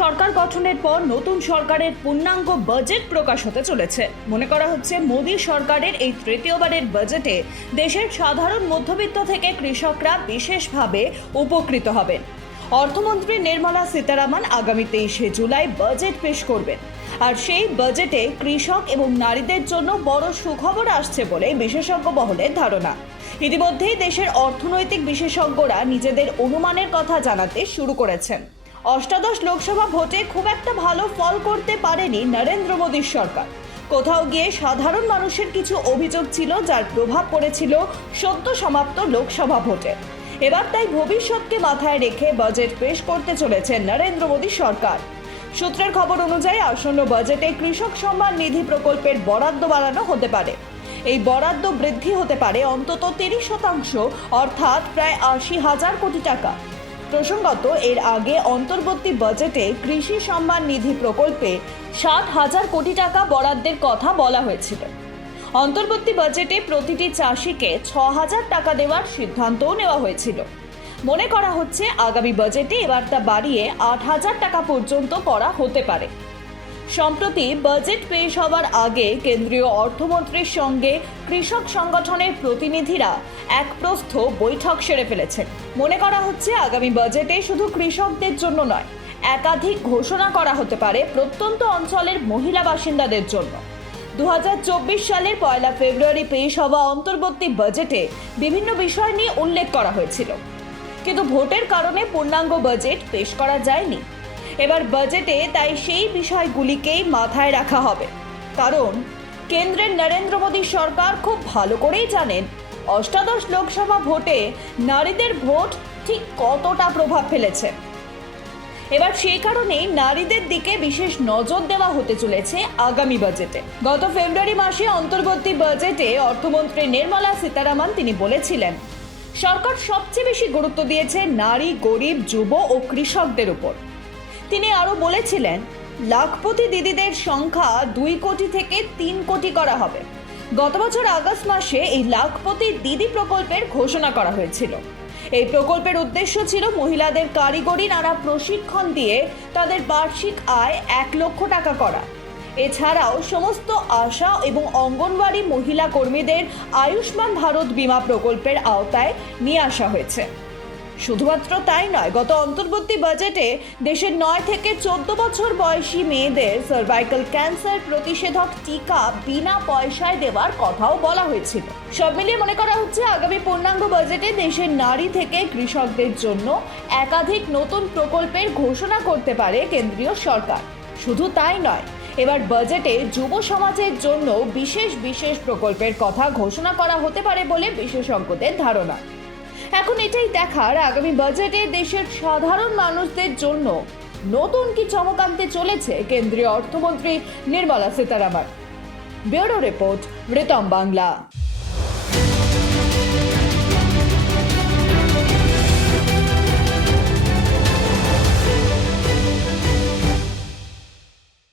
সরকার গঠনের পর নতুন সরকারের পূর্ণাঙ্গ বাজেট প্রকাশ হতে চলেছে। মনে করা হচ্ছে, মোদী সরকারের এই তৃতীয়বারের বাজেটে দেশের সাধারণ মধ্যবিত্ত থেকে কৃষকরা বিশেষভাবে উপকৃত হবেন। অর্থমন্ত্রী নির্মলা সীতারামন আগামী তেইশে জুলাই বাজেট পেশ করবেন। আর সেই বাজেটে কৃষক এবং নারীদের জন্য বড় সুখবর আসছে বলে বিশেষজ্ঞ মহলের ধারণা। ইতিমধ্যেই দেশের অর্থনৈতিক বিশেষজ্ঞরা নিজেদের অনুমানের কথা জানাতে শুরু করেছেন। অষ্টাদশ লোকসভা ভোটে খুব একটা ভালো ফল করতে পারেনি নরেন্দ্র মোদীর সরকার। কোথাও গিয়ে সাধারণ মানুষের কিছু অভিযোগ ছিল, যার প্রভাব পড়েছিল সদ্য সমাপ্ত লোকসভা ভোটে। এবার তাই ভবিষ্যৎকে মাথায় রেখে বাজেট পেশ করতে চলেছে নরেন্দ্র মোদী সরকার। সূত্রের খবর অনুযায়ী আসন্ন বাজেটে কৃষক সম্মান নিধি প্রকল্পের বরাদ্দ বাড়ানো হতে পারে। এই বরাদ্দ বৃদ্ধি হতে পারে অন্তত তিরিশ শতাংশ, অর্থাৎ প্রায় আশি হাজার কোটি টাকা। প্রসঙ্গত, এর আগে অন্তর্বর্তী বাজেটে কৃষি সম্মান নিধি প্রকল্পে ষাট হাজার কোটি টাকা বরাদ্দের কথা বলা হয়েছিল। অন্তর্বর্তী বাজেটে প্রতিটি চাষিকে ছ হাজার টাকা দেওয়ার সিদ্ধান্তও নেওয়া হয়েছিল। মনে করা হচ্ছে, আগামী বাজেটে এবার তা বাড়িয়ে আট হাজার টাকা পর্যন্ত করা হতে পারে। সম্প্রতি বাজেট পেশ হওয়ার আগে কেন্দ্রীয় অর্থমন্ত্রীর সঙ্গে কৃষক সংগঠনের প্রতিনিধিরা এক প্রস্থ বৈঠক সেরে ফেলেছেন। মনে করা হচ্ছে আগামী বাজেটে শুধু কৃষকদের জন্য নয়, একাধিক ঘোষণা করা হতে পারে প্রত্যন্ত অঞ্চলের মহিলা বাসিন্দাদের জন্য। দু সালের পয়লা ফেব্রুয়ারি পেশ হওয়া অন্তর্বর্তী বাজেটে বিভিন্ন বিষয় নিয়ে উল্লেখ করা হয়েছিল। কিন্তু ভোটের কারণে পূর্ণাঙ্গ বাজেট পেশ করা যায়নি। এবার বাজেটে তাই সেই বিষয়গুলিকেই মাথায় রাখা হবে। কারণ কেন্দ্রের নরেন্দ্র মোদী সরকার খুব ভালো করেই জানেন, অষ্টাদশ লোকসভা ভোটে নারীদের ভোট ঠিক কতটা প্রভাব ফেলেছে। এবার সেই কারণেই নারীদের দিকে বিশেষ নজর দেওয়া হতে চলেছে আগামী বাজেটে গত ফেব্রুয়ারি মাসে অন্তর্বর্তী বাজেটে অর্থমন্ত্রী নির্মলা সীতারামন তিনি বলেছিলেন, সরকার সবচেয়ে বেশি গুরুত্ব দিয়েছে নারী, গরিব, যুব ও কৃষকদের উপর। তিনি আরও বলেছিলেন, লাখপতি দিদিদের সংখ্যা দুই কোটি থেকে তিন কোটি করা হবে। গত বছর আগস্ট মাসে এই লাখপতি দিদি প্রকল্পের ঘোষণা করা হয়েছিল। এই প্রকল্পের উদ্দেশ্য ছিল মহিলাদের কারিগরি নানা প্রশিক্ষণ দিয়ে তাদের বার্ষিক আয় এক লক্ষ টাকা করা। এছাড়াও সমস্ত আশা এবং অঙ্গনওয়াড়ি মহিলা কর্মীদের আয়ুষ্মান ভারত বীমা প্রকল্পের আওতায় নিয়ে আসা হয়েছে। শুধুমাত্র তাই নয়, গত অন্তর্বর্তী বাজেটে দেশের নয় থেকে চোদ্দ বছর বয়সী মেয়েদের সার্ভাইকাল ক্যান্সার প্রতিষেধক টিকা বিনা পয়সায় দেওয়ার কথাও বলা হয়েছিল। সব মিলিয়ে মনে করা হচ্ছে আগামী পূর্ণাঙ্গ বাজেটে দেশের নারী থেকে কৃষকদের জন্য একাধিক নতুন প্রকল্পের ঘোষণা করতে পারে কেন্দ্রীয় সরকার। শুধু তাই নয়, এবার বাজেটে যুব সমাজের জন্য বিশেষ বিশেষ প্রকল্পের কথা ঘোষণা করা হতে পারে বলে বিশেষজ্ঞদের ধারণা। এখন এটাই দেখার আগামী বাজেটে দেশের সাধারণ মানুষদের জন্য নতুন কি চমক আনতে চলেছে কেন্দ্রীয় অর্থমন্ত্রী Nirmala Sitharaman. Bureau report Ritam Bangla.